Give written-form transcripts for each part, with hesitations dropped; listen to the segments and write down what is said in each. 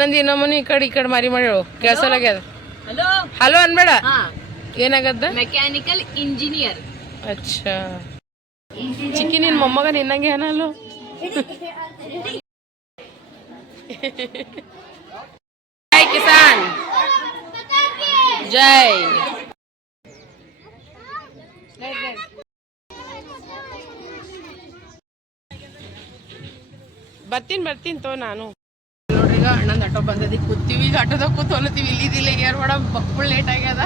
ನಂದು ಇನ್ನೊಮ್ಮನಿ ಈ ಕಡೆ ಮಾರಿ ಮಾಡಿ ಕೆಲ್ಸಲಾಗ್ಯದ. ಹಲೋ ಹಲೋ ಅನ್ಬೇಡ. ಏನಾಗದ? Mechanical engineer. ಅಚ್ಚಾ ಚಿಕ್ಕಿ ನಿನ್ ಮೊಮ್ಮಗ ನಿನ್ನಂಗೆ ಏನಲ್ಲೋ. ಜೈ ಕಿಸಾನ್ ಜೈ. ಬರ್ತೀನಿ ತೋ ನಾನು. ನೋಡ್ರಿ ಈಗ ಅಣ್ಣಂದು ಆಟೋ ಬಂದದಿ, ಕೂತೀವಿ ಈಗ ಆಟೋದಾಗ ಕೂತ್ಕೊಲತ್ತೀವಿ. ಇಲ್ಲಿದಿಲ್ಲ ಏರ್ ಮಾಡ ಬಕ್ಕುಳ್ ಲೇಟ್ ಆಗ್ಯದ.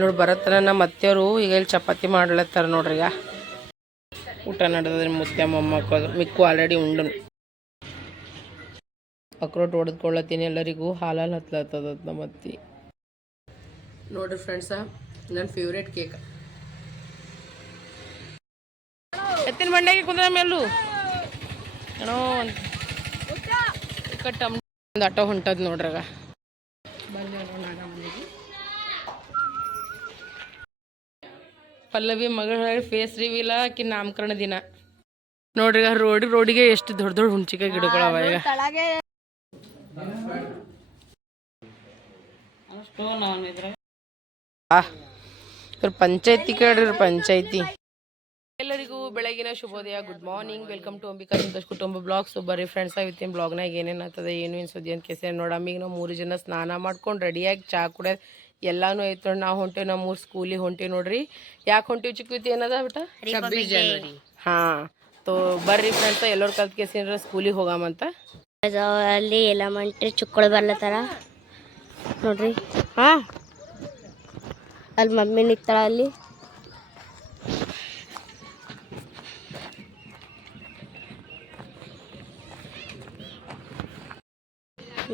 ನೋಡಿ ಬರತ್ತಾರ ನಮ್ಮ ಅತ್ತೆಯವರು ಈಗ ಇಲ್ಲಿ ಚಪಾತಿ ಮಾಡ್ಲತ್ತಾರ ನೋಡ್ರಿ. ಈಗ ಊಟ ನಡೆದ್ರಿ ಮುತ್ಯ ಮೊಮ್ಮಕ್ಕಳು ಮಿಕ್ಕು ಆಲ್ರೆಡಿ ಉಂಡು. ಅಕ್ರೋಟ್ ಹೊಡೆದ್ಕೊಳ್ಳತ್ತೀನಿ ಎಲ್ಲರಿಗೂ. ಹಾಲಲ್ಲಿ ಹತ್ಲತ್ತದ ನಮ್ಮ ಅತ್ತಿ. ನೋಡ್ರಿ ಫ್ರೆಂಡ್ಸ, ನನ್ನ ಫೇವ್ರೇಟ್ ಕೇಕ್. ಎತ್ತಿನ ಬಂಡೆಗೆ ಕುಂದ್ರ ಮೇಲೂ ಏನೋ ಒಂದು ಆಟೋ ಹೊಂಟದ್ ನೋಡ್ರಾಗ. ಪಲ್ಲವಿ ಮಗಳ ಫೇಸ್ ರಿವೀಲ್ ಆಕಿ ನಾಮಕರಣ ದಿನ ನೋಡ್ರಿ. ರೋಡಿಗೆ ಎಷ್ಟು ದೊಡ್ಡ ದೊಡ್ಡ ಹುಣ್ಚಿಕಾಯಿ ಗಿಡಗಳವ. ಈಗ ಪಂಚಾಯತಿ ಕೇಳ್ರಿ, ಪಂಚಾಯತಿ. ಎಲ್ಲರಿಗೂ ಬೆಳಗಿನ ಶುಭೋದಯ, good morning. Welcome to Ambika Santosh ಕುಟುಂಬ ಬ್ಲಾಗ್ಸ್. ಬರ್ರಿ ಫ್ರೆಂಡ್ಸ್, ಇವತ್ತಿನ ಬ್ಲಾಗ್ನಾಗ ಏನೇನು ಆಗ್ತದೆ ಏನು ಸುದ್ದಿ ಅಂತ ಕೇಸ ನೋಡಮ್ಮ. ಈಗ ನಾವು 3 ಜನ ಸ್ನಾನ ಮಾಡ್ಕೊಂಡು ರೆಡಿಯಾಗಿ ಚಾ ಕುಡಿಯೋದು ಎಲ್ಲಾನು ಐತೆ ನೋಡಿ. ನಾವು ಹೊಂಟೇವಿ ನಮ್ಮ 3 ಸ್ಕೂಲಿಗೆ ಹೊಂಟೇವಿ ನೋಡ್ರಿ. ಯಾಕೆ ಹೊಂಟೀವಿ ಚಿಕ್ಕುತಿ ಏನದ ಬಿಟ್ಟ 26 ಜನವರಿ. ಹಾಂ ತೋ ಬರ್ರಿ ಫ್ರೆಂಡ್ಸ್, ಎಲ್ಲರೂ ಕಲ್ತ್ ಕೇಸಿನ ಸ್ಕೂಲಿಗೆ ಹೋಗಾಮಂತ. ಅಲ್ಲಿ ಎಲಮೆಂಟ್ರಿ ಚುಕ್ಕಳು ಬರ್ಲತ್ತಾರ ನೋಡ್ರಿ. ಹಾಂ ಅಲ್ಲಿ ಮಮ್ಮಿ ನಿಂತಾಳ ಅಲ್ಲಿ.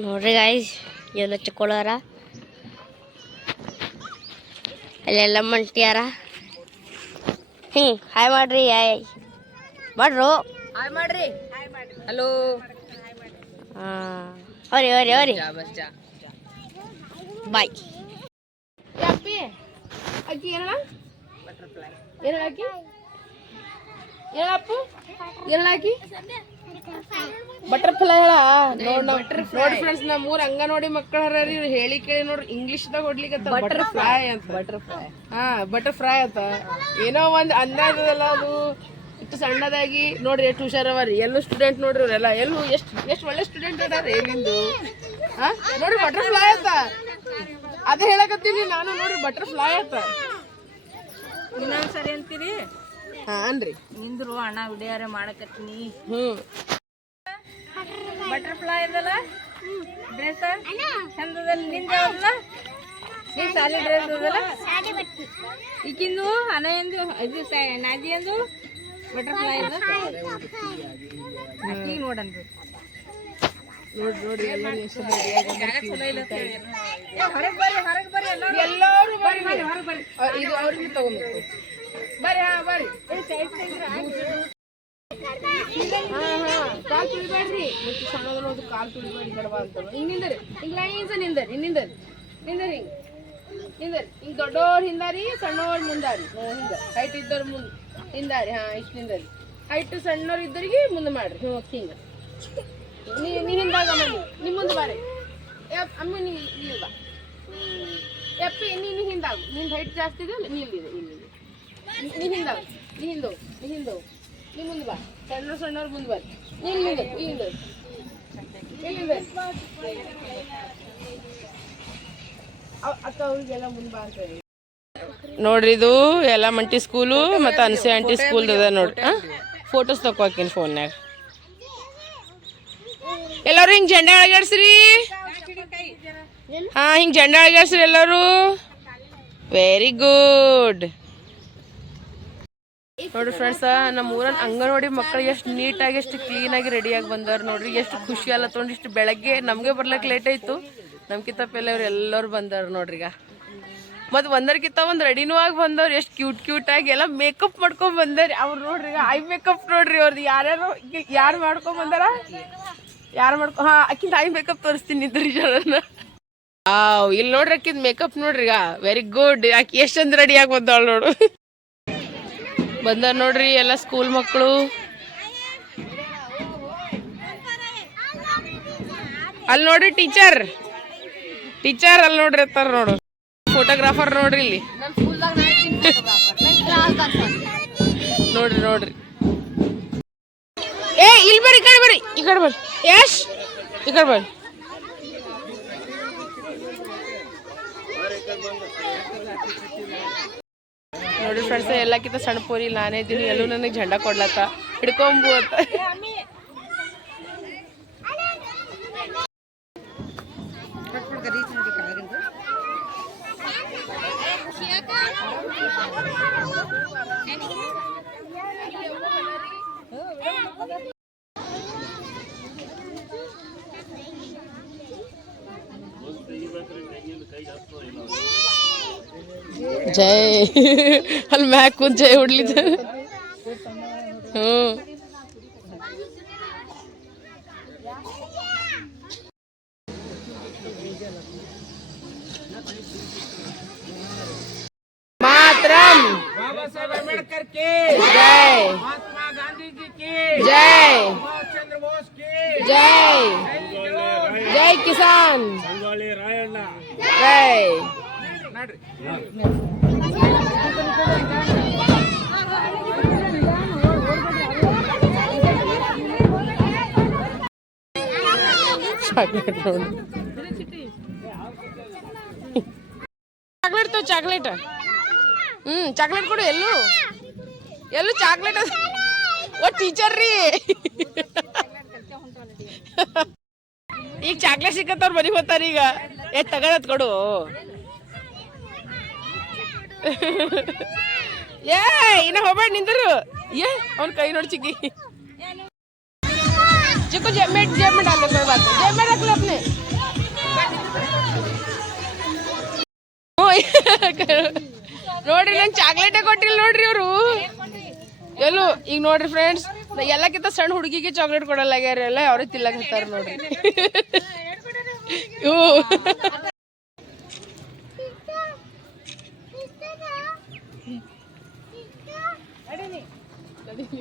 ನೋಡ್ರಿ ಗಾಯ್ಸ್, ಎಲ್ಲ ಚಿಕ್ಕೋಳಾರ ಅಲ್ಲೆಲ್ಲ ಮಂಟಿಯಾರ. ಹಾಯ್ ಮಾಡ್ರಿ, ಹಾಯ್ ಮಾಡ್ರು, ಹಾಯ್ ಮಾಡ್ರಿ, ಹಲೋ. ಹಾಂ ಅವ್ರಿ ಬಾಯ್. ಅಕ್ಕಿ ಏನಲ್ಲ ಏನಕ್ಕಿ ಏನಪ್ಪು ಏನಕ್ಕಿ ಬಟರ್ಫ್ಲೈ ಹೇಳ. ನೋಡ್ರಿ ಫ್ರೆಂಡ್ಸ್, ನಮ್ಮ 3 ಅಂಗನವಾಡಿ ಮಕ್ಕಳ ಹೇಳಿ ಕೇಳಿ ನೋಡ್ರಿ ಇಂಗ್ಲಿಷ್ದಾಗ ಹೊಡ್ಲಿಕ್ಕೆ ಬಟರ್ಫ್ಲೈ ಅಂತ. ಬಟರ್ಫ್ಲೈ ಅಂತ ಏನೋ ಒಂದು ಅಂದಾಜಲ್ಲ. ಅದು ಇಷ್ಟು ಸಣ್ಣದಾಗಿ ನೋಡ್ರಿ ಎಷ್ಟು ಹುಷಾರವ ರೀ. ಎಲ್ಲೂ ಸ್ಟೂಡೆಂಟ್ ನೋಡ್ರಿ ಅವರೆಲ್ಲ ಎಲ್ಲೂ ಎಷ್ಟು ಒಳ್ಳೆ ಸ್ಟೂಡೆಂಟ್ ಅದಾರ ಏನಿಂದು. ನೋಡ್ರಿ ಬಟರ್ಫ್ಲೈ ಅಂತ ಅದೇ ಹೇಳಕತ್ತೀನಿ ನಾನು. ನೋಡ್ರಿ ಬಟರ್ಫ್ಲೈ ಅಂತ ಇನ್ನೊಂದ್ ಸರಿ ಅಂತೀರಿ. ಅನ್ರಿ ನಿಂದ್ರು ಅಣ್ಣ ವಿಡಿಯಾರ ಮಾಡಕತ್ತೀನಿ. ಬಟರ್ಫ್ಲೈ ಇದಲ್ಲ ಡ್ರೆಸ್ ಚಂದದಲ್ಲಿ ನಿಂದಲ್ಲ. ನೀನ್ ಸಾಲಿ ಡ್ರೆಸ್ ಅದಲ್ಲ ಈಕಿಂದು ಅನ ಎಂದು ಇದು ನಾಜಿ ಎಂದು ಬಟರ್ಫ್ಲೈ ಅದ. ಈಗ ನೋಡನ್ರಿ ನೋಡ್ರಿ ಎಲ್ಲರೂ ಇದು ಅವ್ರಿಗೆ ತಗೊಂಡ್ಬೇಕು. ಬರ್ರಿ ಬರ್ರಿ. ಕಾಲು ತುಳಿಬೇಡ್ರಿ, ಮುಚ್ಚಿ ಸಣ್ಣದು ಕಾಲು ತುಳಿಬೇಡಿ ಬಡವಾ ಅಂತ. ಹಿಂಗೆ ನಿಂದರಿ, ಹಿಂಗೆ ಲೈನ್ಸ ನಿಂದರಿ, ನಿಂದರಿ ಹಿಂಗೆ ದೊಡ್ಡವ್ರು ಹಿಂದಾರಿ, ಸಣ್ಣವ್ರು ಮುಂದಾರಿ. ಹಿಂಗ ಹೈಟ್ ಇದ್ದವ್ರು ಮುಂದೆ ಹಿಂದಾರಿ. ಇಷ್ಟು ನಿಂದರಿ. ಹೈಟ್ ಸಣ್ಣವ್ರು ಇದ್ದವ್ರಿಗೆ ಮುಂದೆ ಮಾಡ್ರಿ. ಹಿಂಗ ನೀ ಹಿಂದಾಗ ನಿಮ್ಮ ಮುಂದೆ ಬಾರಿ. ಅಮ್ಮ ನೀಲ್ವಾ ಯಪ್ಪಿ, ನೀನು ಹಿಂದಾಗು. ನಿಂದು ಹೈಟ್ ಜಾಸ್ತಿ ಇದೆ, ನಿಲ್ದಿದೆ. ನೀ ಹಿಂದಾಗು, ನೀ ಹಿಂದವು ನೀ ಮುಂದೆ ಬಾ. ಸಣ್ಣವ್ರು ಮುಂದೆ ಬರ್ರಿ. ಅವ್ರಿಗೆಲ್ಲ ಮುಂದೆ ಬಾ ಅಂತ ಹೇಳಿ ನೋಡ್ರಿ. ಇದು ಎಲ್ಲ ಮಂಟಿ ಸ್ಕೂಲು ಮತ್ತು ಅನ್ಸೆ ಆಂಟಿ ಸ್ಕೂಲ್ ಅದ ನೋಡ್ರಿ. ಫೋಟೋಸ್ ತಗೋಕಿನ್ ಫೋನ್ಯಾಗ. ಎಲ್ಲರೂ ಹಿಂಗೆ ಜೆಂಡ ಅಳಗಾಡ್ಸ್ರಿ. ಹಿಂಗೆ ಜೆಂಡ ಅಳಗಾಡ್ಸ್ರಿ ಎಲ್ಲರೂ. Very good. ನೋಡ್ರಿ ಫ್ರೆಂಡ್ಸ್, ನಮ್ಮ ಊರಲ್ಲಿ ಅಂಗನವಾಡಿ ಮಕ್ಕಳು ಎಷ್ಟು ನೀಟಾಗಿ ಎಷ್ಟು ಕ್ಲೀನಾಗಿ ರೆಡಿಯಾಗಿ ಬಂದವ್ರು ನೋಡ್ರಿ. ಎಷ್ಟು ಖುಷಿ ಅಲ್ಲ ತೊಗೊಂಡು. ಇಷ್ಟು ಬೆಳಗ್ಗೆ ನಮಗೆ ಬರ್ಲಿಕ್ಕೆ ಲೇಟ್ ಆಯಿತು. ನಮ್ಕಿಂತ ಪೆಲ್ಲ ಅವ್ರು ಎಲ್ಲರೂ ಬಂದವ್ರು ನೋಡ್ರಿ. ಈಗ ಮತ್ತು ಒಂದರ್ಕಿಂತ ಒಂದು ರೆಡಿನೂ ಆಗಿ ಬಂದವ್ರು. ಎಷ್ಟು ಕ್ಯೂಟಾಗಿ ಎಲ್ಲ ಮೇಕಪ್ ಮಾಡ್ಕೊಂಡು ಬಂದಾರೆ ಅವ್ರು ನೋಡ್ರಿ. ಈಗ ಐ ಮೇಕಪ್ ನೋಡ್ರಿ ಅವ್ರದ್ದು. ಯಾರು ಮಾಡ್ಕೊಂಡು ಬಂದಾರ, ಅಕ್ಕಿಂದ ಐ ಮೇಕಪ್ ತೋರಿಸ್ತೀನಿ ಇದ್ರಿ ಜನರನ್ನ. ಇಲ್ಲಿ ನೋಡ್ರಿ ಅಕ್ಕಿದ್ ಮೇಕಪ್ ನೋಡ್ರಿ. ಈಗ ವೆರಿ ಗುಡ್. ಆಕಿ ಎಷ್ಟು ಚಂದ ರೆಡಿಯಾಗಿ ಬಂದವಳು ನೋಡು. ಬಂದಾರ ನೋಡ್ರಿ ಎಲ್ಲ ಸ್ಕೂಲ್ ಮಕ್ಕಳು. ಅಲ್ಲಿ ನೋಡ್ರಿ ಟೀಚರ್ ಅಲ್ಲಿ ನೋಡ್ರಿ ಅತ್ತಾರ ನೋಡು ಫೋಟೋಗ್ರಾಫರ್ ನೋಡ್ರಿ ಇಲ್ಲಿ ನೋಡ್ರಿ ಏ ಇಲ್ಲಿ ಬರ್ರಿ ಈ ಕಡೆ ಬರ್ರಿ ಯಶ್ ಈ ಕಡೆ ಬರ್ರಿ ನೋಡಿ ಫ್ರೆಂಡ್ಸ್ ಎಲ್ಲಕ್ಕಿಂತ ಸಣ್ಣ ಪೋರಿ ನಾನೇ ಇದ್ದೀನಿ ಎಲ್ಲೂ ನನಗೆ झंडा ಕೊಡ್ಲತ್ತ ಹಿಡ್ಕೊಂಬು ಅಂತ ಜೈ ಅಲ್ಲಿ ಮ್ಯಾಕ್ ಕುಂತ ಜೈ ಹೊಡ್ಲಿದ್ದ मातरम बाबा साहेब अम्बेडकर की जय महात्मा गांधी जी की जय सुभाष चंद्र बोस की जय जय किसान संगोली रायಣ್ಣ जय ಚಾಕ್ಲೇಟ್ ತೋ ಚಾಕ್ಲೇಟ್ ಚಾಕ್ಲೇಟ್ ಕೊಡು ಎಲ್ಲೂ ಚಾಕ್ಲೇಟ್ ಓ ಟೀಚರ್ ರೀ ಈಗ ಚಾಕ್ಲೇಟ್ ಸಿಕ್ಕತ್ತವ್ರು ಮನೆಗೆ ಹೋಗ್ತಾರ ಈಗ ತಗದತ್ ಕೊಡು ಏ ಇನ್ನ ಹೋಗ್ಬೇಡ ನಿಂದರು ಏ ಅವ್ನ ಕೈ ನೋಡಿ ಚಿಕ್ಕಿ चिक्कू जेब में डालो कोई बात नहीं जेब में रख लो अपने ನೋಡ್ರಿ ನಂಗೆ ಚಾಕ್ಲೇಟೇ ಕೊಟ್ಟಿಲ್ಲ ನೋಡ್ರಿ ಅವರು ಎಲ್ಲೂ ಈಗ ನೋಡ್ರಿ ಫ್ರೆಂಡ್ಸ್ ಎಲ್ಲಕ್ಕಿಂತ ಸಣ್ಣ ಹುಡುಗಿಗೆ ಚಾಕ್ಲೇಟ್ ಕೊಡಲ್ಲಾಗ್ಯಾರ ಎಲ್ಲ ಅವ್ರೇ ತಿಲ್ಲಕತ್ತಾರ ನೋಡ್ರಿ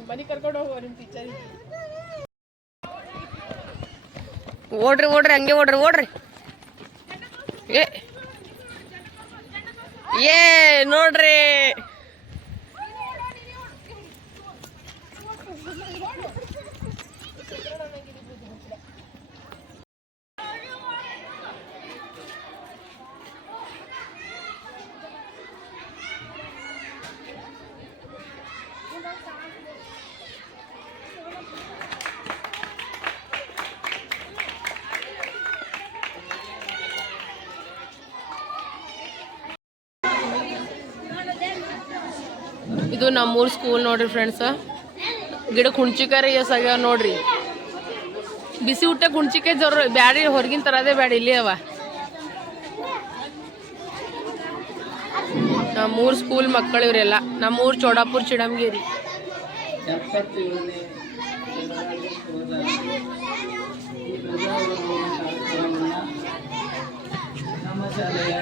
ಮನೆ ಕರ್ಕೊಂಡು ಹೋಗೋ ನಿಮ್ಮ ಟೀಚರ್ ಓಡ್ರಿ ಹಂಗೆ ಓಡ್ರಿ ಏ ನೋಡ್ರಿ ಇದು ನಮ್ಮೂರ್ ಸ್ಕೂಲ್ ನೋಡ್ರಿ ಫ್ರೆಂಡ್ಸ್ ಗಿಡಕ್ಕೆ ಹುಣ್ಚಿಕಾರಿ ಎಸಾಗ್ಯಾವ ನೋಡ್ರಿ ಬಿಸಿ ಊಟ ಹುಣ್ಚಿಕಾಯಿ ಜೋರ ಬ್ಯಾಡಿ ಹೊರಗಿನ ತರದೇ ಬ್ಯಾಡಿ ಇಲ್ಲಿ ಅವ ನಮ್ಮೂರ್ ಸ್ಕೂಲ್ ಮಕ್ಕಳು ಇವರೆಲ್ಲ ನಮ್ಮೂರ್ ಚೋಡಾಪುರ್ ಚಿಡಮಗೇರಿ ನಮ್ಮ ಶಾಲೆಯ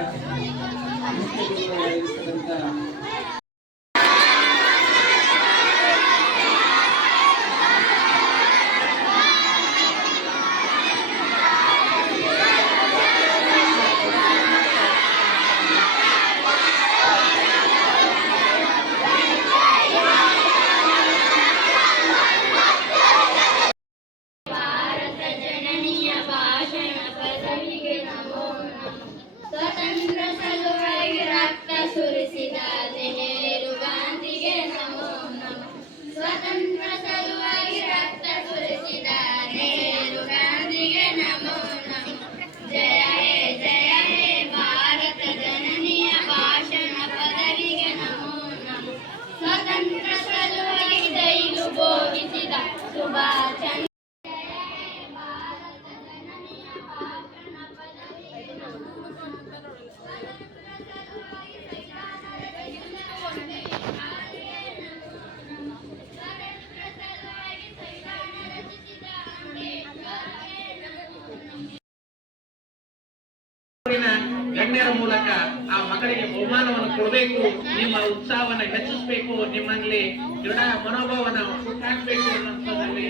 ಗಣ್ಯರ ಮೂಲಕ ಆ ಮಕ್ಕಳಿಗೆ ಬಹುಮಾನವನ್ನು ಕೊಡಬೇಕು, ನಿಮ್ಮ ಉತ್ಸಾಹವನ್ನು ಹೆಚ್ಚಿಸಬೇಕು, ನಿಮ್ಮಲ್ಲಿ ದೃಢ ಮನೋಭಾವವನ್ನು ಹುಟ್ಟಾಕಬೇಕು ಅನ್ನೋದ್ರಲ್ಲಿ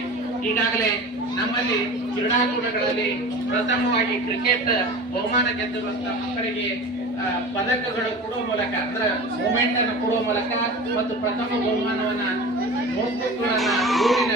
ಈಗಾಗಲೇ ನಮ್ಮಲ್ಲಿ ಕ್ರೀಡಾಕೂಟಗಳಲ್ಲಿ ಪ್ರಥಮವಾಗಿ ಕ್ರಿಕೆಟ್ ಬಹುಮಾನ ಗೆದ್ದಿರುವಂತ ಮಕ್ಕಳಿಗೆ ಪದಕಗಳು ಕೊಡುವ ಮೂಲಕ ಅಂದ್ರೆ ಮೂಮೆಂಟ್ ಅನ್ನು ಕೊಡುವ ಮೂಲಕ ಮತ್ತು ಪ್ರಥಮ ಬಹುಮಾನವನ್ನ ನೋಟ್ಬುಕ್ಗಳನ್ನ ಊರಿನ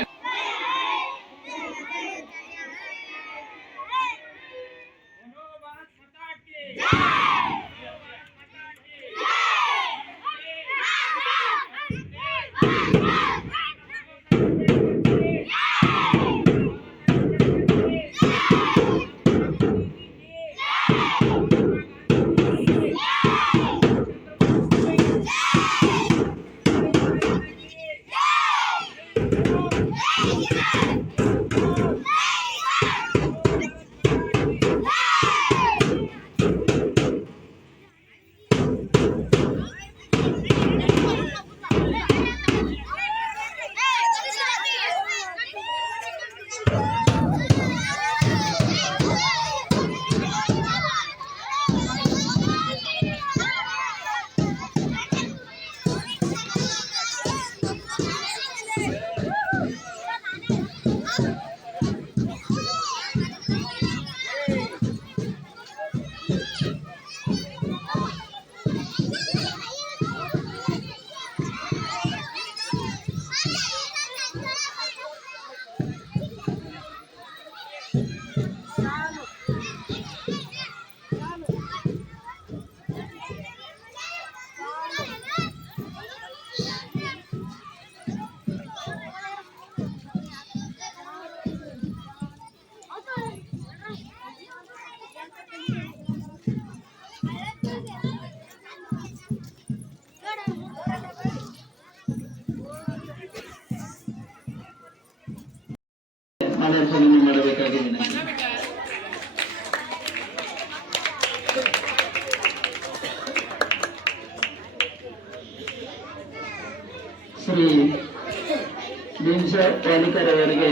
ಮಾಲಾರ್ಪಣೆಯನ್ನು ಮಾಡಬೇಕಾಗಿದೆ. ಶ್ರೀ ಭೀಮ್ಸ ಪಾಲಿಕರ್ ಅವರಿಗೆ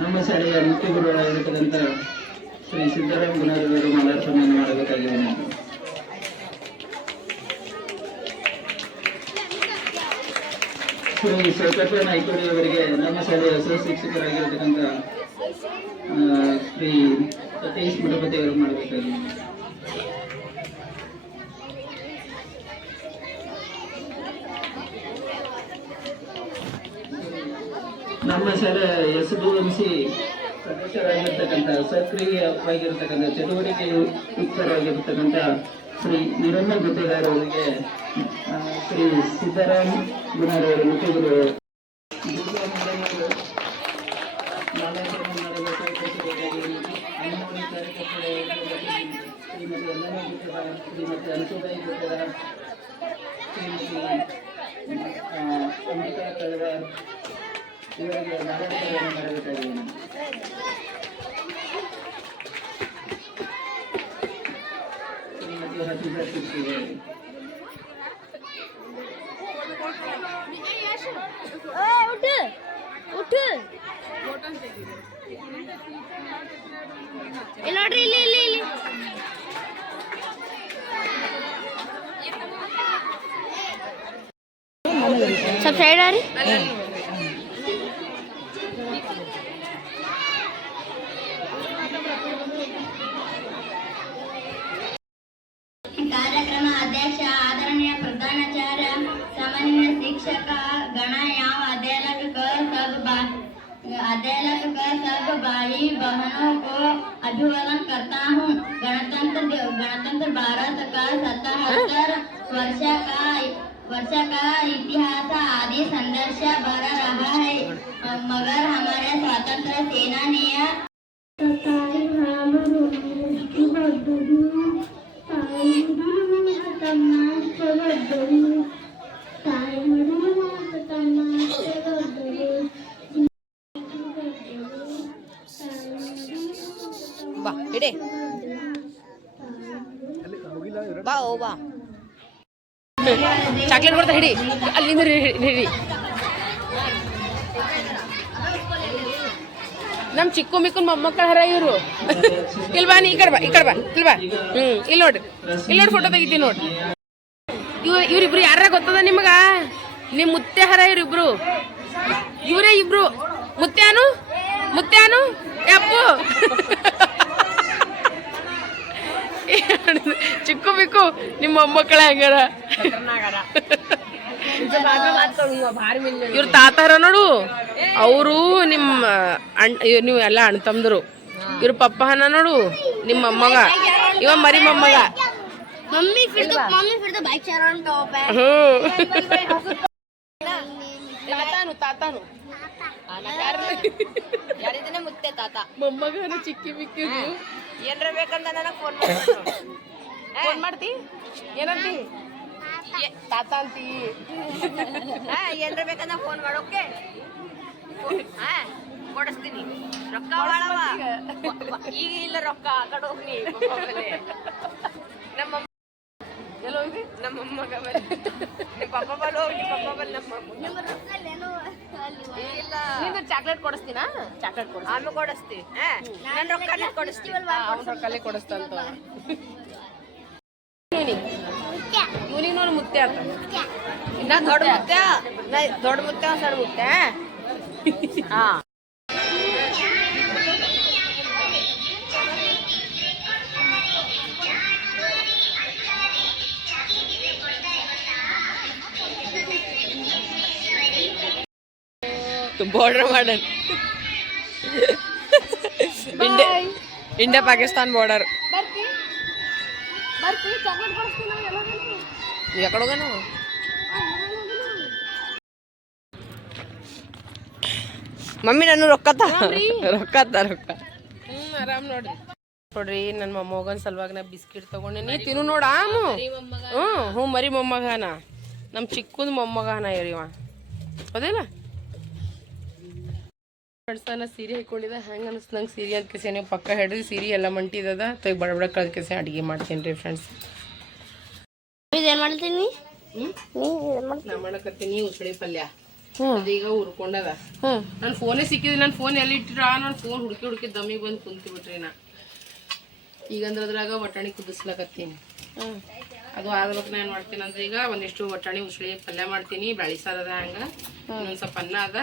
ನಮ್ಮ ಶಾಲೆಯ ಮುಖ್ಯ ಗುರುಗಳಾಗಿರ್ತಕ್ಕಂಥ ಶ್ರೀ ಸಿದ್ದರಾಮ ಗುಣರವರು ಮಾಲಾರ್ಪಣೆಯನ್ನು ಮಾಡಬೇಕಾಗಿದೆ. ಶ್ರೀ ಸೌಕರ್ಯ ನಾಯ್ಕೋಡಿ ಅವರಿಗೆ ನಮ್ಮ ಶಾಲೆಯ ಸಹ ಶಿಕ್ಷಕರಾಗಿರ್ತಕ್ಕಂಥ ಶ್ರೀ ಸತೀಶ್ ಮಠಪತಿ ಅವರು ಮಾಡಬೇಕಾಗಿದೆ. ನಮ್ಮ ಶಾಲೆಯ SDMC ಸದಸ್ಯರಾಗಿರ್ತಕ್ಕಂಥ ಸಕ್ರಿಯವಾಗಿರ್ತಕ್ಕಂಥ ಚಟುವಟಿಕೆ ಯುಕ್ತರಾಗಿರ್ತಕ್ಕಂಥ ಶ್ರೀ ನಿರಂಜನ ಗುತ್ತೇದಾರ್ ಅವರಿಗೆ ಶ್ರೀ ಸಿದ್ದರಾಮ್ ಗುಣರವರು ಮುಖ್ಯ ಗುರು ಅಂಗನವಾಡಿ ಕಾರ್ಯಕರ್ತರು ಶ್ರೀಮತಿ ಎಲ್ಲನ ಗುತ್ತೇದಾರ್, ಶ್ರೀಮತಿ ಅನ್ಸುಬಾಯಿ ಗುತ್ತೇದಾರ್, ಶ್ರೀಮತಿ ಅಂಬಿಕಾ ಕಳವಾರ್ ಇವರಿಗೆ ಮಾಲಾರ್ಪಣೆಯನ್ನು ಮಾಡಬೇಕಾಗಿದೆ. ಶ್ರೀಮತಿ ಹಫೀಜಾ ಸಿರ್ಸಿ ನೋಡ್ರಿ ಇಲ್ಲಿ ಇಲ್ಲಿ ಇಲ್ಲಿ सब साइड आ रही ಕಾರ್ಯಕ್ರಮ ಅಧ್ಯಕ್ಷ ಆದರಣೀಯ प्रधानाचार्य सामान्य शिक्षक गण यहाँ अध्यापक सब भाई बहनों को अभिवादन करता हूँ। गणतंत्र भारत का 77 वर्ष का इतिहास आदि संघर्ष भर रहा है, मगर हमारे स्वतंत्र सेनानी ಬಾ ಇಡೆ ಬಾ ಓ ಬಾ ಚಾಕ್ಲೇಟ್ ಬರ್ತಾ ಹಿಡಿ ಅಲ್ಲಿಂದ ಹಿಡಿ ನಮ್ ಚಿಕ್ಕು ಮಿಕ್ಕನ್ ಮೊಮ್ಮಕ್ಕಳ ಹರ ಇವರು ಇಲ್ವಾ ನೀ ಈ ಕಡೆ ಬಾ ಇಲ್ವಾ ಇಲ್ಲಿ ನೋಡ್ರಿ ಫೋಟೋ ತೆಗಿತೀನಿ ನೋಡ್ರಿ ಇವ್ರಿಬ್ರು ಯಾರ ಗೊತ್ತದ ನಿಮಗ ನಿಮ್ ಮುತ್ತೆ ಹರ ಇವ್ರಿಬ್ರು ಇವರೇ ಇಬ್ರು ಮುತ್ಯಾನು ಮುತ್ಯಾನು ಅಪ್ಪು ಚಿಕ್ಕು ಬಿಕ್ಕು ನಿಮ್ಮ ಮೊಮ್ಮಕ್ಕಳ ಹೆಂಗಾರ ಇವ್ರ ತಾತಾರ ನೋಡು ಅವರು ನಿಮ್ಮ ನೀವು ಎಲ್ಲ ಅಣ್ಣ ತಮ್ದರು ಇವ್ರ ಪಪ್ಪ ಹನ ನೋಡು ನಿಮ್ಮ ಮೊಮ್ಮಗ ಇವ ಮರಿ ಮೊಮ್ಮಗ मम्मी फिर तो बाइक चलाना टॉप है ತಾತಾನು ತಾತಾನು ಯಾರಿದನೆ ಮುತ್ತೆ ತಾತ ಮೊಮ್ಮಗನ ಚಿಕ್ಕಿ ಬಿಕ್ಕಿದ್ರು ಏನ್ರ ಬೇಕಂತ ನನಗೆ ಫೋನ್ ಮಾಡ್ತಿ ಏನಂತಿ ತಾತ ಅಂತಿ ಏನ್ರ ಬೇಕಂತ ಫೋನ್ ಮಾಡೋಕೆ ಕೊಡಿಸ್ತೀನಿ ರೊಕ್ಕ ಬಾಳವ ಈಗ ಇಲ್ಲ ರೊಕ್ಕ ಆ ಕಡೆ ಹೋಗ್ನಿ ನಮ್ಮ ಎಲ್ಲೋ ಹೋಗಿ ನಮ್ಮ ಮೊಮ್ಮಗ ಬಲ್ಲಿ ನಿಮ್ಮ ಪಪ್ಪ ಬಲ್ ಹೋಗಿ ಪಪ್ಪ ಬಲ್ ನಮ್ಮ ಇಲ್ಲ ನಿಂಗೆ ಚಾಕ್ಲೇಟ್ ಕೊಡಿಸ್ತೀನಾ ಚಾಕ್ಲೇಟ್ ಕೊಡಿಸ್ ಆಮೇಲೆ ಕೊಡಿಸ್ತಿ ನನ್ನ ರೊಕ್ಕ ಕೊಡಿಸ್ತೀವಲ್ವಾ ಅವ್ನ ರೊಕ್ಕಲ್ಲೇ ಕೊಡಿಸ್ತಂತ ಇವನಿಗೆ ನೋಡಿ ಮುತ್ತೆ ಅಂತ ಇನ್ನ ದೊಡ್ಡ ಮುತ್ತೆ ದೊಡ್ಡ ಮುತ್ತೆ ಸಣ್ಣ ಮುತ್ತೆ ಹಾ border modern India Pakistan border ಎಕಡೆ ಹೋಗೋಣ ಮಮ್ಮಿ ನಾನು ರೊಕ್ಕ ರೊಕ್ಕ ಆರಾಮ್ ನೋಡ್ರಿ ನೋಡ್ರಿ ನನ್ನ ಮೊಮ್ಮಗನ ಸಲುವಾಗಿ ನಾ ಬಿಸ್ಕಿಟ್ ತಗೊಂಡಿನಿ ತಿನ್ನು ನೋಡ ಹ್ಞೂ ಮರಿ ಮೊಮ್ಮಗನ ನಮ್ಮ ಚಿಕ್ಕದ ಮೊಮ್ಮಗನ ಇವ ಹೌದಿಲ್ಲ ನಾ ಸೀರೆ ಹಾಕೊಂಡಿದ್ದ ಹೆಂಗೆ ಅನಿಸ್ತು ನಂಗೆ ಸೀರೆ ಅಂತ ಕೆಸೆ ನೀವು ಪಕ್ಕ ಹಿಡ್ರಿ ಸೀರೆ ಎಲ್ಲ ಮಂಟಿದದ ತೆಗ್ ಬಡ ಬಡ ಕಳ್ದ ಕೆಸೆ ಅಡುಗೆ ಮಾಡ್ತೀನಿ ರೀ ಫ್ರೆಂಡ್ಸ್ ಏನ್ ಮಾಡ್ತೀನಿ ನಾ ಮಾಡಕತ್ತೀನಿ ಉಸಳಿ ಪಲ್ಯ ಈಗ ಹುರ್ಕೊಂಡದ ನನ್ನ ಫೋನೇ ಸಿಕ್ಕಿದ್ರಿ ನನ್ನ ಫೋನ್ ಎಲ್ಲಿ ಇಟ್ಟಿರ ನನ್ನ ಫೋನ್ ಹುಡುಕಿ ದಮ್ಮಿಗೆ ಬಂದು ಕುಂತಿ ಬಿಟ್ರಿ ನಾ ಈಗಂದ್ರೆ ಅದ್ರಾಗ ವಟಾಣಿ ಕುದಿಸ್ಲಕತ್ತೀನಿ ಅದು ಆದ್ಬೇಕು ನಾ ಏನು ಮಾಡ್ತೀನಿ ಅಂದ್ರೆ ಈಗ ಒಂದಿಷ್ಟು ವಟಾಣಿ ಉಸಳಿ ಪಲ್ಯ ಮಾಡ್ತೀನಿ ಬ್ಯಾಳಿ ಸಾರು ಅದ ಹಂಗ ಇನ್ನೊಂದು ಸ್ವಲ್ಪ ಅನ್ನ ಅದ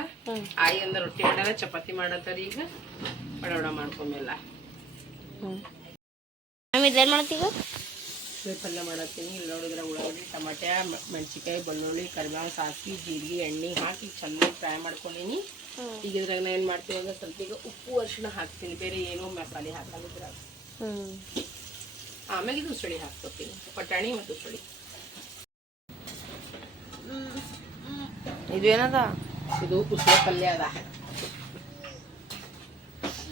ಆಯಿ ಅಂದ್ರೆ ರೊಟ್ಟಿ ಮಾಡ್ಯಾರ ಚಪಾತಿ ಮಾಡತ್ತಾರ ಈಗ ಬಡ ಮಾಡ್ಕೊಂಬೆಲ್ಲ ಏನ್ ಮಾಡ್ತೀಗ ಉಸಳಿ ಪಲ್ಯ ಮಾಡತ್ತೀನಿ ಇಲ್ಲಿ ನೋಡಿದ್ರೆ ಉಳ್ಳಾಗಡ್ಡಿ ಟಮಾಟೆ ಮೆಣಸಿಕಾಯಿ ಬೆಳ್ಳುಳ್ಳಿ ಕರಿಬೇವು ಸಾಸಿವೆ ಜೀರಿಗೆ ಎಣ್ಣೆ ಹಾಕಿ ಚೆನ್ನಾಗಿ ಫ್ರೈ ಮಾಡ್ಕೊಂಡೀನಿ ಈಗ ಇದ್ರಾಗ ನಾ ಏನು ಮಾಡ್ತೀನಿ ಅಂದ್ರೆ ಸ್ವಲ್ಪ ಈಗ ಉಪ್ಪು ಅರಿಶಿಣ ಹಾಕ್ತೀನಿ ಬೇರೆ ಏನೋ ಮಸಾಲೆ ಹಾಕಲ್ಲ ಆಮೇಲೆ ಇದು ಉಸಳಿ ಹಾಕ್ಕೊತೀನಿ ಪಟಾಣಿ ಮತ್ತು ಉಸಳಿ ಇದು ಏನದ ಇದು ಉಸಳಿ ಪಲ್ಯ ಅದ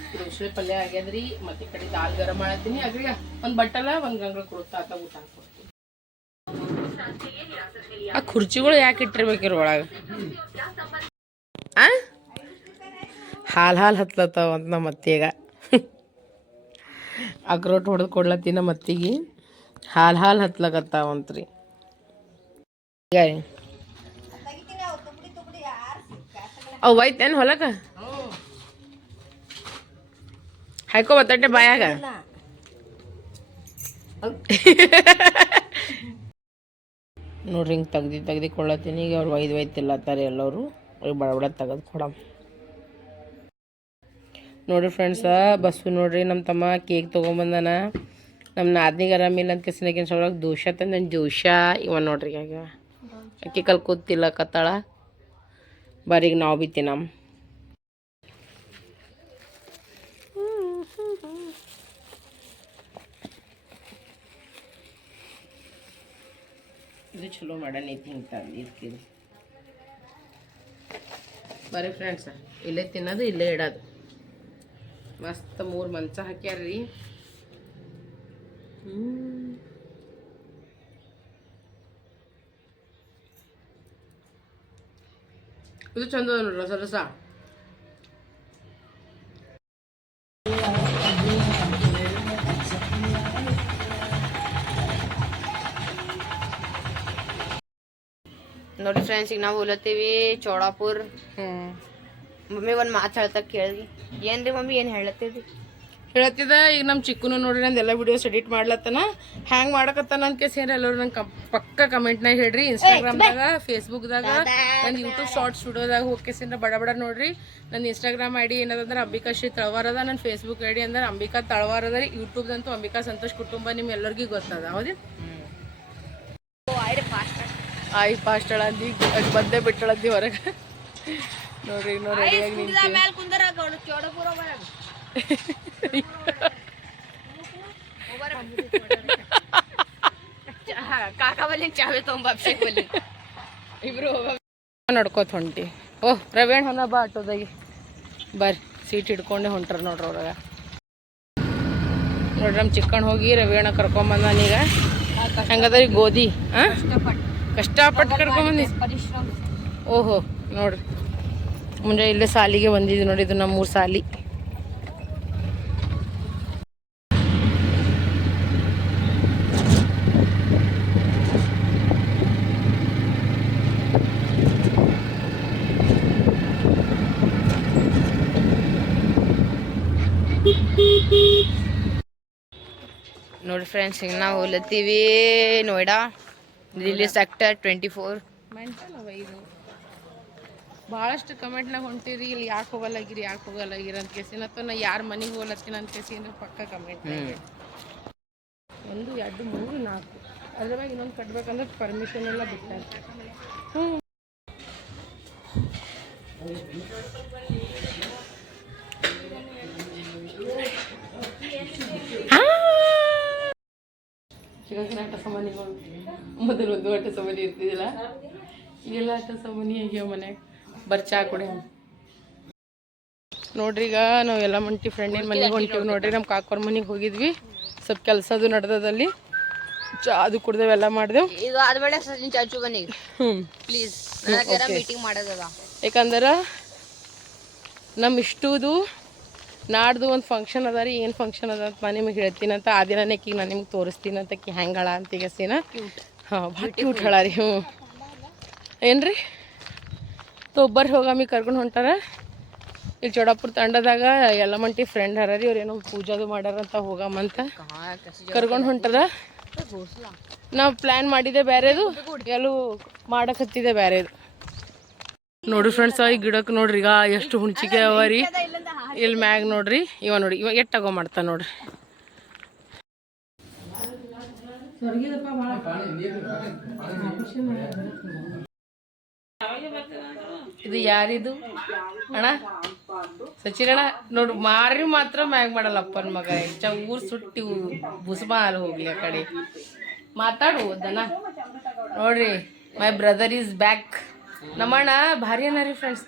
ಇದು ಉಸಳಿ ಪಲ್ಯ ಆಗ್ಯದ್ರಿ ಮತ್ತೆ ಈ ಕಡೆ ದಾಲ್ ಗರಂ ಮಾಡತ್ತೀನಿ ಅದ್ರೀಗ ಒಂದು ಬಟ್ಟಲ ಒಂದು ಗಂಗಳ ಕೊಡುತ್ತಾ ಊಟ ಹಾಕ್ಕೊಡ್ತೀನಿ ಆ ಕುರ್ಚಿಗಳು ಯಾಕೆ ಇಟ್ಟಿರ್ಬೇಕಿರ ಒಳಗೆ ಹಾಲು ಹತ್ಲತ್ತಾವ ಅಂತ ನಮ್ಮ ಅತ್ತೆಗ ಅಕ್ರೋಟ್ ಹೊಡೆದು ಕೊಡ್ಲತ್ತಿನ ಮತ್ತಿಗೆ ಹಾಲು ಹತ್ಲಕತ್ತಾವಂತ್ರಿ ಅವು ಒಯ್ತೇನು ಹೊಲಕ್ಕ ಹಾಕೋ ಬತ್ತಟ್ಟೆ ಬಾಯಾಗ ನೋಡ್ರಿ ಹಿಂಗೆ ತೆಗ್ದು ಕೊಳ್ಳತ್ತೀನಿ ಈಗ ಅವ್ರು ಒಯ್ತಿಲ್ಲತ್ತಾರೆ ಎಲ್ಲವರು ಅವ್ರಿಗೆ ಬಡ ತೆಗೆದು ಕೊಡಮ್ ನೋಡ್ರಿ ಫ್ರೆಂಡ್ಸ ಬಸ್ಸು ನೋಡ್ರಿ ನಮ್ಮ ತಮ್ಮ ಕೇಕ್ ತೊಗೊಂಬಂದಾನ ನಮ್ಮ ನಾದ್ನಿಗೆ ಆರಾಮಿಲ್ಲ ಅಂತ ಕೆಸಿನಾಗಿನ ಸೊಳಗೆ ದೋಷ ತಂದ ಜೋಶ ಇವ ನೋಡ್ರಿ ಆಗ ಅಕ್ಕಿ ಕಲ್ ಕೂತಿಲ್ಲ ಕತ್ತಾಳ ಬರೀಗ ನಾವು ಬಿತ್ತಿ ನಮ್ಮ ಇದು ಚಲೋ ಮಾಡನೈತಿ ಹಿಂಗೆ ಇರ್ತೀವಿ ಬರ್ರಿ ಫ್ರೆಂಡ್ಸ ಇಲ್ಲೇ ತಿನ್ನೋದು ಇಲ್ಲೇ ಇಡೋದು ಮಸ್ತ್ 3 ಮಂಚ ಹಾಕ್ಯಾರ್ರಿ ಇದು ಚಂದ ಅದ ನೋಡ್ರಿ ರಸ ರಸ ನೋಡಿ ಫ್ರೆಂಡ್ಸ್ ಈಗ ನಾವು ಹೋಲತ್ತೀವಿ ಚೌಡಾಪುರ್ ಮಮ್ಮಿ ಒಂದು ಮಾತು ಹೇಳ್ತಾ ಕೇಳಿ ಏನ್ರಿ ಮಮ್ಮಿ ಏನು ಹೇಳತ್ತೀವಿ ಹೇಳ್ತಿದ್ದ ಈಗ ನಮ್ಮ ಚಿಕ್ಕನು ನೋಡ್ರಿ ನಂದು ಎಲ್ಲ ವಿಡಿಯೋಸ್ ಎಡಿಟ್ ಮಾಡ್ಲತ್ತನ ಹ್ಯಾಂಗ್ ಮಾಡಕತ್ತಾನ ಅಂತ ಕೇಸ್ ಏನ್ರಿ ಎಲ್ಲರೂ ನಂಗೆ ಪಕ್ಕ ಕಮೆಂಟ್ನಾಗ ಹೇಳ್ರಿ. ಇನ್ಸ್ಟಾಗ್ರಾಮ್ದಾಗ ಫೇಸ್ಬುಕ್ದಾಗ ನನ್ನ ಯೂಟ್ಯೂಬ್ ಶಾರ್ಟ್ಸ್ ವಿಡಿಯೋದಾಗ ಹೋಗ್ಕೇಸಿಂದ್ರ ಬಡ ಬಡ ನೋಡ್ರಿ. ನನ್ನ ಇನ್ಸ್ಟಾಗ್ರಾಮ್ ಐ ಡಿ ಏನದಂದ್ರೆ ಅಂಬಿಕಾ ಶ್ರೀ ತಳವಾರ ಅದ. ನನ್ನ ಫೇಸ್ಬುಕ್ ಐ ಡಿ ಅಂದ್ರೆ ಅಂಬಿಕಾ ತಳವಾರ ಅದ ರೀ. ಯೂಟ್ಯೂಬ್ದಂತೂ ಅಂಬಿಕಾ ಸಂತೋಷ್ ಕುಟುಂಬ ನಿಮ್ ಎಲ್ಲರಿಗೂ ಗೊತ್ತದ ಹೌದು. ಆಯ್ ಫಾಸ್ಟ್ ಅಳಂದಿ ಬಂದೇ ಬಿಟ್ಟಳಂದಿ ಹೊರಗೆ ನೋಡ್ರಿ ಇನ್ನೂ ರೆಡಿಯಾಗಿ ಇಬ್ರು ನಡ್ಕೋತ ಹೊಂಟಿ. ಓಹ್ ರವೇಣ್ ಹೊನ ಬಾ ಆಟೋದಾಗಿ ಬರ್ರಿ ಸೀಟ್ ಹಿಡ್ಕೊಂಡೆ ಹೊಂಟ್ರ ನೋಡ್ರಿ ಅವ್ರಾಗ. ನೋಡ್ರಿ ನಮ್ಮ ಚಿಕ್ಕಣ್ಣ ಹೋಗಿ ರವೇಣ ಕರ್ಕೊಂಬಂದನೀಗ. ಹೆಂಗದ ರೀ ಗೋಧಿ? ಕಷ್ಟಪಟ್ಟು ಕರ್ಕೊಂಬಂದಿ. ಓಹೋ ನೋಡ್ರಿ ಮುಂಜಾನೆ ಇಲ್ಲೇ ಸಾಲಿಗೆ ಬಂದಿದ್ವಿ ನೋಡಿ. ಇದು ನಮ್ಮೂರು ಸಾಲಿ. ನೋಡಿ ಫ್ರೆಂಡ್ಸ್ ಈಗ ನಾವು ಹೋಗ್ಲತ್ತೀವಿ ನೋಯ್ಡಾ ದಿಲ್ಲಿ ಸೆಕ್ಟರ್ 24. ಮೆಂಟಲ್ ಅವ ಇದು ಭಾಳಷ್ಟು ಕಮೆಂಟ್ನಾಗ ಹೊಂಟಿರಿ ಇಲ್ಲಿ ಯಾಕೆ ಹೋಗಲ್ಲಾಗಿರಿ ಅಂತ ಕೇಸಿನ ಅಥವಾ ನಾ ಯಾರ ಮನೆಗೆ ಹೋಗ್ಲತ್ತೀನಿ ಅಂತ ಕೇಸಿ ಅಂದ್ರೆ ಪಕ್ಕ ಕಮೆಂಟ್ 1 2 3 4 ಅದ್ರವಾಗ ಇನ್ನೊಂದು ಕಟ್ಬೇಕಂದ್ರೆ ಪರ್ಮಿಷನ್ ಎಲ್ಲ ಬಿಟ್ಟಾರೆ. ಚಿಕ್ಕ ಆಟ ಸಾಮಾನಿಗಳು ಮೊದಲು ಒಂದು ಆಟ ಸಾಮಾನಿ ಇರ್ತಿದ್ದಿಲ್ಲ, ಈಗೆಲ್ಲ ಆಟ ಸಾಮಾನಿ ಆಗ್ಯಾವ ಮನ್ಯಾಗ. ಚಾ ಕುಡಿ ನೋಡ್ರಿ. ಈಗ ನಾವು ಎಲ್ಲ ಮಂಟಿ ಫ್ರೆಂಡಿನ ಮನೆಗೆ ಹೊಂಟಿವಿ ನೋಡ್ರಿ. ನಮ್ಮ ಕಾಕೋರ್ ಮನೆಗೆ ಹೋಗಿದ್ವಿ, ಸ್ವಲ್ಪ ಕೆಲಸದು ನಡೆದಲ್ಲಿ ಚಾ ಅದು ಕುಡ್ದೇವು ಎಲ್ಲ ಮಾಡ್ದೇವು. ಇದು ಆದ್ಮೇಲೆ ಚಾಚು ಬನ್ನಿಗೆ ಪ್ಲೀಸ್ ಮೀಟಿಂಗ್ ಮಾಡೋದದ. ಯಾಕಂದ್ರೆ ನಮ್ಮ ಇಷ್ಟುದು ನಾಡ್ದು ಒಂದು ಫಂಕ್ಷನ್ ಅದ ರೀ. ಏನು ಫಂಕ್ಷನ್ ಅದ ಅಂತ ನಾನು ನಿಮಗೆ ಹೇಳ್ತೀನಂತ ಆ ದಿನನೇ ಈಗ ನಾನು ನಿಮ್ಗೆ ತೋರಿಸ್ತೀನಂತ ಹೆಂಗಳ ಅಂತ ಈಗ ಸೀನ. ಹಾಂ ಭಾಳ ಕ್ಯೂಟ್ ಹೇಳ ರೀ. ಏನ್ರಿ ಒಬ್ಬರು ಹೋಗಾಮಿ ಕರ್ಕೊಂಡು ಹೊಂಟಾರ. ಇಲ್ಲಿ ಚೋಡಾಪುರ ತಂಡದಾಗ ಎಲ್ಲ ಮಂಟಿ ಫ್ರೆಂಡ್ ಹರ ರೀ. ಅವ್ರು ಏನೋ ಪೂಜಾದು ಮಾಡ್ಯಾರಂತ ಹೋಗಮ್ಮಂತ ಕರ್ಕೊಂಡು ಹೊಂಟಾರ. ನಾವು ಪ್ಲ್ಯಾನ್ ಮಾಡಿದ್ದೆ ಬೇರೆದು, ಎಲ್ಲೂ ಮಾಡಕತ್ತಿದೆ ಬೇರೆದು. ನೋಡ್ರಿ ಫ್ರೆಂಡ್ಸ್ ಈ ಗಿಡಕ್ಕೆ ನೋಡ್ರಿ ಈಗ ಎಷ್ಟು ಹುಣ್ಚಿಕೆ ಅವ ರೀ. ಇಲ್ಲಿ ಮ್ಯಾಗ ನೋಡ್ರಿ ಇವ ನೋಡಿ ಇವ ಎಷ್ಟು ತಗೋ ಮಾಡ್ತಾನ ನೋಡ್ರಿ. ಇದು ಯಾರಿದು ಅಣ್ಣ? ಸಚಿನ್ ಅಣ್ಣ ನೋಡ್ರಿ ಮಾರಿ ಮಾತ್ರ ಮ್ಯಾಗ ಮಾಡಲ್ಲ ಅಪ್ಪನ ಮಗ. ಊರ್ ಸುಟ್ಟಿ ಬುಸ್ಬಾ ಅಲ್ಲಿ ಹೋಗ್ಲಿ ಆ ಕಡೆ ಮಾತಾಡು ದನ. ನೋಡ್ರಿ ಮೈ ಬ್ರದರ್ ಈಸ್ ಬ್ಯಾಕ್. ನಮ್ಮಣ್ಣ ಭಾರಿ ಅನ್ನ ರೀ ಫ್ರೆಂಡ್ಸ್.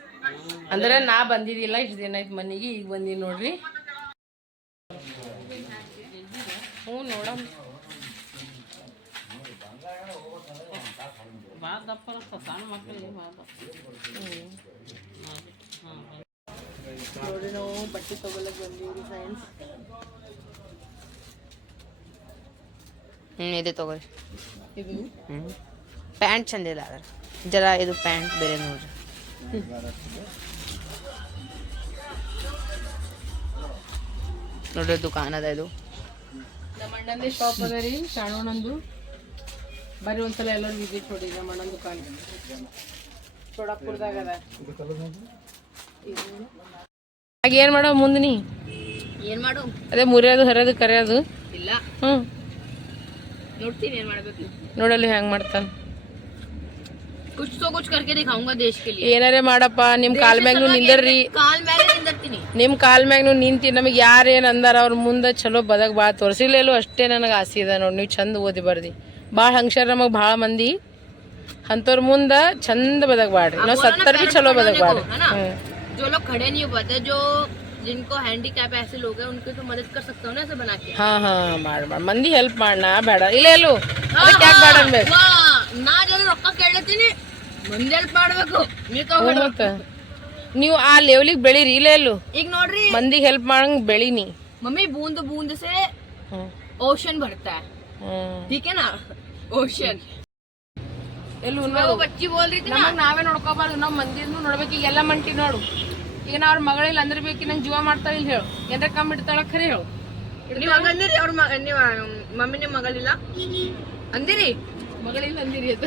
ಅಂದ್ರೆ ನಾ ಬಂದಿದ್ದಿಲ್ಲ ಇಷ್ಟು ದಿನ ಆಯ್ತು ಮನೆಗೆ, ಈಗ ಬಂದೀನಿ ನೋಡ್ರಿ. ಹ್ಞೂ ನೋಡಮ್ ನೋಡ್ರಿ. ನಾವು ಬಟ್ಟೆ ತಗೊಳಕ್ ಬಂದೀವಿ ಫ್ರೆಂಡ್ಸ್. ಇದೆ ತಗೋರಿ. ಇದು ಪ್ಯಾಂಟ್ ಚಂದಿಲ್ಲ ಅದ್ರ ಜರ. ಇದು ಪ್ಯಾಂಟ್ ಬೇರೆ ನೋಡ್ರಿ. ನೋಡ್ರಿ ದುಕಾನ್ ಅದ ಇದು. ನಮ್ಮ ಅಣ್ಣಂದೇ ಶಾಪ್ ಅದ ರೀ, ಶಾಣೋಣಂದು. ಬರ್ರಿ ಒಂದ್ಸಲ ಎಲ್ಲರೂ ವಿಸಿಟ್ ಕೊಡಿ ನಮ್ಮ ಅಣ್ಣನ ದುಕಾನ್. ಚೋಡಾಪುರದಾಗ ಅದ. ಆಗ ಏನು ಮಾಡೋ ಮುಂದೆ ನೀ ಏನ್ ಮಾಡು? ಅದೇ ಮುರಿಯೋದು ಹರಿಯೋದು ಕರೆಯೋದು ಇಲ್ಲ. ಹ್ಞೂ ನೋಡ್ತೀನಿ ಏನ್ ಮಾಡ್ಬೇಕು. ನೋಡಲ್ಲಿ ಹೆಂಗೆ ಮಾಡ್ತಾನೆ. कुछ तो कुछ करके दिखाऊंगा देश के लिए. ಏನಾರೇ ಮಾಡಪ್ಪ. ನಿಮ್ಮ ಕಾಲ್ ಮ್ಯಾಗ್ನು ನಿಂದರ್ರಿ. ಕಾಲ್ ಮೇಲೆ ನಿಂದಿರ್ತೀನಿ. ನಿಮ್ಮ ಕಾಲ್ ಮ್ಯಾಗ್ನು ನಿಂತಿ. ನಮಗೆ ಯಾರೇನು ಅಂದಾರ ಅವ್ರ ಮುಂದೆ ಚಲೋ ಬದಕ್ ಭಾಳ ತೋರಿಸಿಲ್ಲೇಲು ಅಷ್ಟೇ ನನಗೆ ಆಸೆ ಇದೆ ನೋಡಿ. ನೀವು ಚಂದ ಓದಿ ಬರ್ದಿ ಭಾಳ ಹಂಗ್ಸಾರ ನಮಗೆ ಭಾಳ ಮಂದಿ ಅಂಥವ್ರ ಮುಂದೆ ಚಂದ ಬದಕ್ ಬಾಡ್ರಿ. ನಾವು 70 भी ಚಲೋ ಬದಕ್ ಬಾಡ್ರಿ. जो लोग खड़े नहीं हो पाते, जो जिनको हैंडीकैप ऐसे लोग हैं, उनको तो मदद कर सकता हूँ ना ऐसे बना के. ಹಾಂ ಹಾಂ ಮಾಡಿ ಮಂದಿ ಹೆಲ್ಪ್ ಮಾಡೋಣ ಬೇಡ ಇಲ್ಲ ಎಲ್ಲೂ ಅದಕ್ಕೆ ಯಾಕೆ ಬೇಡ ಅನ್ಬೇಕು. ನಾ ಜನ ರೊಕ್ಕ ಕೇಳತ್ತೀನಿ, ಮಂದಿ ಹೆಲ್ಪ್ ಮಾಡ್ಬೇಕು. ಮತ್ತೆ ನೀವು ಆ ಲೆವೆಲಿಗೆ ಬೆಳೀರಿ. ಇಲ್ಲ ಎಲ್ಲೂ ಈಗ ನೋಡ್ರಿ ಮಂದಿಗೆ ಹೆಲ್ಪ್ ಮಾಡಂಗ್ ಬೆಳೀನಿ. मम्मी बूंद बूंद से ओशन भरता है, ठीक है ना? ओशन. ಎಲ್ಲೂ वो बच्ची बोल रही थी ना, ನಮಗೆ ನಾವೇ ನೋಡ್ಕೋಬಾರ್ದು, ನಾವು ಮಂದಿನೂ ನೋಡ್ಬೇಕು. ಈಗ ಎಲ್ಲ ಮಂಟಿ ನೋಡು. ಈಗ ನಾ ಅವ್ರ ಮಗಳಿಲ್ಲ ಅಂದ್ರೆ ಬೇಕಿ ನಂಗೆ ಜೀವ ಮಾಡ್ತಾಳೆ ಇಲ್ಲಿ ಹೇಳು. ಏನಾರ ಕಮ್ಮಿ ಇಡ್ತಾಳ ಖರೆ ಹೇಳು. ನೀವ್ ಹಂಗಂದಿರಿ ಅವ್ರ ನೀವ್ ಮಮ್ಮಿ ನಿಮ್ ಮಗಳಿಲ್ಲ ಅಂದಿರಿ ಮಗಳಿಲ್ಲ ಅಂದಿರಿ ಅಂತ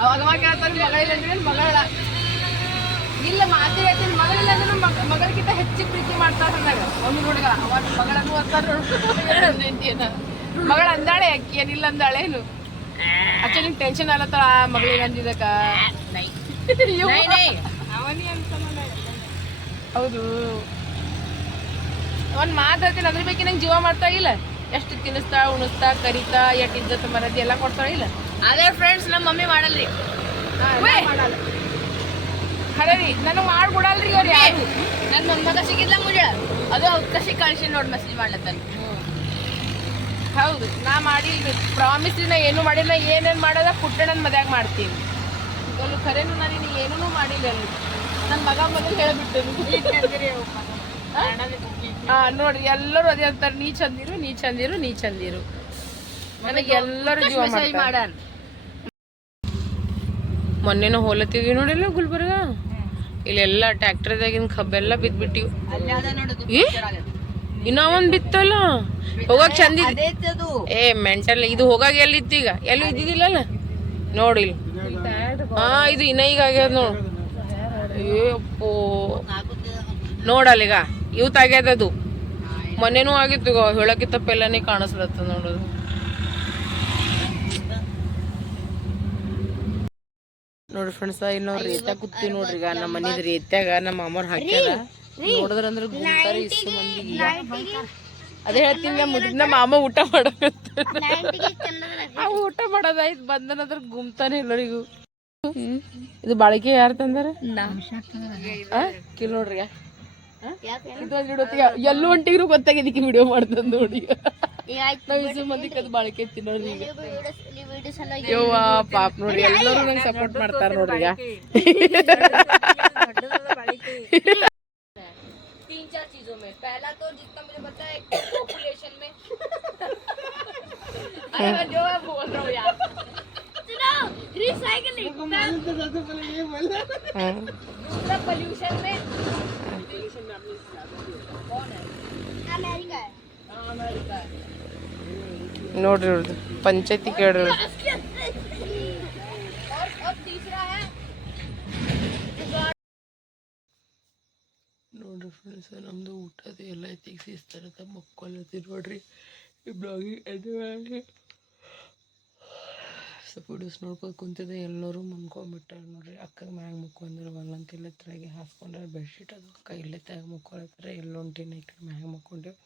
ಅವಾಗ ಕೇಳ್ತಾರೆ ಮಗಳಿಲ್ಲ ಅಂದ್ರೆ ಮಗಳ ಇಲ್ಲ ಮಾತಿ ಹೇಳ್ತೀನಿ ಮಗಳಿಲ್ಲ ಅಂದ್ರೆ ಮಗಳಿಗಿಂತ ಹೆಚ್ಚು ಪ್ರೀತಿ ಮಾಡ್ತಾರೆ ಅಂದಾಗ ಒಂದು ಹುಡುಗ ಅವಾಗ ಮಗಳನ್ನು ಅಂತಾರ ಮಗಳ ಅಂದಾಳೆ ಅಕ್ಕಿ ಏನಿಲ್ಲ ಅಂದಾಳೇನು ಅಚ್ಚ ನಿಂಗೆ ಟೆನ್ಷನ್ ಆಗತ್ತಳ ಮಗಳಿಗೆ ಅಂದಿದ್ದಕ್ಕ ಹೌದು ಒಂದ್ ಮಾತು ಹೇಳ್ತೀನಿ ಅದ್ರ ಬಗ್ಗೆ ನಂಗೆ ಜೀವ ಮಾಡ್ತಾ ಇಲ್ಲ ಎಷ್ಟು ತಿನ್ನಿಸ್ತಾ ಉಣಿಸ್ತಾ ಕರಿತಾ ಎಷ್ಟು ಇದ್ದತ್ತು ಮರದಿ ಎಲ್ಲ ಕೊಡ್ತಾಳ ಇಲ್ಲ ಅದೇ ಫ್ರೆಂಡ್ಸ್ ನಮ್ಮ ಮಮ್ಮಿ ಮಾಡಲ್ರಿ ಮಾಡಲ್ಲ ಖರೆ ರೀ ನನಗೆ ಮಾಡ್ಕೊಡಲ್ರಿ ಅವ್ರು ಯಾರು ನನ್ ಮೊಮ್ಮಗ ಸಿಗಿದ್ಲ ಮುಜ ಅದು ಕಸಿ ಕಳ್ಸಿ ನೋಡ್ ಮೆಸೇಜ್ ಮಾಡ್ಲತ್ತಾನ ಹೌದು ನಾ ಮಾಡಿಲ್ರಿ ಪ್ರಾಮಿಸ್ ನಾ ಏನು ಮಾಡಿಲ್ಲ ಏನೇನು ಮಾಡೋದ ಪುಟ್ಟಣ್ಣನ ಮದ್ಯಾಗ ಮಾಡ್ತೀನಿ ಇವಳು ಖರೇನು ನಾನು ಇನ್ನು ಏನೂ ಮಾಡಿಲ್ಲ ಅಲ್ಲಿ ನನ್ನ ಮಗ ಮೊದಲು ಹೇಳಿಬಿಟ್ಟು ನೋಡ್ರಿ ಎಲ್ಲರೂ ಅದೇ ಅಂತಾರೆ ನೀ ಚಂದಿರು ನೀ ಚಂದಿರು ನೀ ಚಂದಿರು ನನಗೆ ಎಲ್ಲರೂ ಜೀವ ಮಾಡ್ತಾರೆ ಮೊನ್ನೆನೂ ಹೋಲತ್ತಿದ್ವಿ ನೋಡಿಲ್ಲ ಗುಲ್ಬರ್ಗ ಇಲ್ಲೆಲ್ಲ ಟ್ಯಾಕ್ಟರ್ದಾಗಿನ ಕಬ್ಬೆಲ್ಲ ಬಿದ್ಬಿಟ್ಟಿವು ಇನ್ನ ಒಂದ್ ಬಿತ್ತಲ್ಲ ಹೋಗಕ್ ಚಂದ ಏ ಮೆಂಟಲ್ ಇದು ಹೋಗಾಗ ಎಲ್ಲಿತ್ತೀಗ ಎಲ್ಲೂ ಇದ್ದಿದ್ದಿಲ್ಲಲ್ಲ ನೋಡಿ ಹಾ ಇದು ಇನ್ನ ಈಗ ಆಗ್ಯದ ನೋಡು ಏಪ್ಪೋ ನೋಡಲ್ಲೀಗ ಇವತ್ತು ಆಗ್ಯದದು ಮೊನ್ನೆನೂ ಆಗಿತ್ತು ಈಗ ಹೇಳಕ್ಕೆ ತಪ್ಪೆಲ್ಲನೇ ಕಾಣಿಸ್ಲತ್ತ ನೋಡೋದು ನೋಡ್ರಿ ಫ್ರೆಂಡ್ಸ್ ಇಲ್ಲಿ ನಾವು ರೇತ್ಯಾಗ ಕೂತೀವಿ ನೋಡ್ರಿ ಈಗ ನಮ್ಮ ಮನಿದ್ ರೇತ್ಯಾಗ ನಮ್ಮ ಅಮ್ಮವ್ರು ಹಾಕ್ಯಾರ ನೋಡಿದ್ರ ಅಂದ್ರೆ ಗುಂತಾರ ಇಷ್ಟು ಮಂದಿಗೆ ಅದೇ ಹೇಳ್ತೀನಿ ನಮ್ಮ ಮಾಮ ಊಟ ಮಾಡಕತ್ತ ಊಟ ಮಾಡೋದಾಯ್ತು ಬಂದನಂದ್ರ ಗುಮ್ತಾನೆ ಎಲ್ಲರಿಗೂ ಇದು ಬಾಳಿಕೆ ಯಾರು ತಂದಾರ ಕಿಲ್ ನೋಡ್ರಿ ಎಲ್ಲೂ ಹೊಂಟಿಗ್ರು ಗೊತ್ತಾಗಿದ್ದಕ್ಕೆ ವಿಡಿಯೋ ಮಾಡ್ತಂದ ನೋಡಿ ನಾವ್ ಇಸು ಮಂದಿ ಕದ್ ಬಾಳಿಕೆ ತಿನ್ನೋರಿ ಈಗ ಯವ್ವ ಪಾಪ ನೋಡ್ರಿ ಎಲ್ಲರೂ ನಂಗೆ ಸಪೋರ್ಟ್ ಮಾಡ್ತಾರ ನೋಡ್ರಿ ಈಗ 3-4 चीजों में पहला तो जितना मुझे पता है पॉपुलेशन में अरे जो मैं बोल रहा हूँ यार सुनो रिसाइकलिंग दूसरा पोल्यूशन में कौन है अमेरिका है अमेरिका है ನೋಡ್ರಿ ನೋಡ್ರಿ ಪಂಚಾಯತಿ ಕೇಳ್ರಿ और अब तीसरा है ನೋಡ್ರಿ ಫ್ರೆಂಡ್ಸ್ ನಮ್ದು ಊಟದ ಎಲ್ಲ ಐತಿ ಶಿಸ್ತಾರತ್ತ ಮಕ್ಕೊಳತ್ತೀವಿ ನೋಡ್ರಿ ಈ ಬ್ಲಾಗಿಂಗ್ ಸ್ವಲ್ಪ ವಿಡಿಯೋಸ್ ನೋಡ್ಕೊಂಡು ಕುಂತಿದ್ದೆ ಎಲ್ಲರೂ ಮನ್ಕೊಂಬಿಟ್ಟಾರ ನೋಡ್ರಿ ಅಕ್ಕಗ ಮ್ಯಾಗ ಮುಕ್ಕೊಂಡ್ರೆ ಒಂದಂತಿಲ್ಲ ತಳಗೆ ಹಾಸ್ಕೊಂಡ್ರೆ ಬೆಡ್ಶೀಟ್ ಅದು ಅಕ್ಕ ಇಲ್ಲೇ ತೆಗೆ ಮುಕ್ಕೊಳತ್ತಾರೆ ಎಲ್ಲೊಂಟಿನ ಈ ಕಡೆ ಮ್ಯಾಗ ಮುಕ್ಕೊಂಡೇವು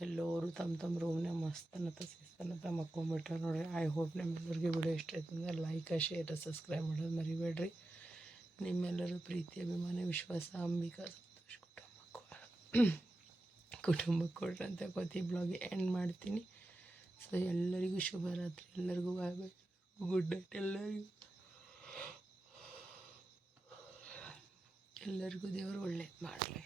ಎಲ್ಲರೂ ತಮ್ಮ ರೂಮ್ನಾಗ ಮಸ್ತನತ್ತ ಶಿಸ್ತನತ್ತ ಮಕ್ಕೊಂಬಿಟ್ಟಾರ ನೋಡ್ರಿ ಐ ಹೋಪ್ ನಿಮ್ಮೆಲ್ಲರಿಗೆ ವಿಡಿಯೋ ಇಷ್ಟ ಆಯ್ತು ಅಂದ್ರೆ ಲೈಕ್ ಶೇರ್ ಸಬ್ಸ್ಕ್ರೈಬ್ ಮಾಡೋದು ಮರಿಬೇಡ್ರಿ ನಿಮ್ಮೆಲ್ಲರ ಪ್ರೀತಿ ಅಭಿಮಾನ ವಿಶ್ವಾಸ ಅಂಬಿಕಾ ಸಂತೋಷ್ ಕುಟುಂಬಕ್ಕೆ ಕೊಡ್ರಿ ಅಂತ ಕೊತ್ತಿ ಬ್ಲಾಗ್ ಎಂಡ್ ಮಾಡ್ತೀನಿ ಸೊ ಎಲ್ಲರಿಗೂ ಶುಭರಾತ್ರಿ ಎಲ್ಲರಿಗೂ ಬಾಯ್ ಬಾಯ್ ಗುಡ್ ನೈಟ್ ಎಲ್ಲರಿಗೂ ದೇವರು ಒಳ್ಳೇದು ಮಾಡಲಿ